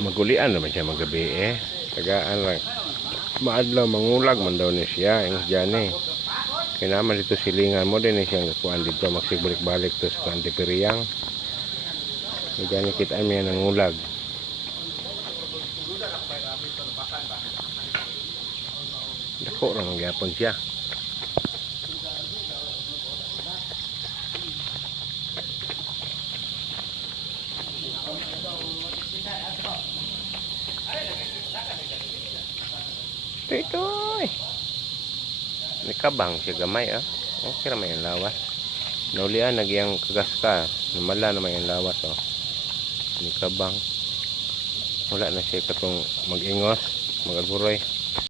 Magulian naman siya magabi eh. Tagaan lang. Maadlaw mangulag man daw ni siya. Yung dyan eh. Kaya naman dito silingan mo din eh siyang kuhaan dito. Magsibalik-balik to sa Antipiriyang. Dyan kita niya nangulag. Dako lang magyapon siya. Itoy. Nakabang siya gamay ah. Okay naman yung lawas. Naulian nagyang kagaska. Namala naman yung lawas oh. Nakabang. Wala na siya katong mag-ingos, mag-aguroy.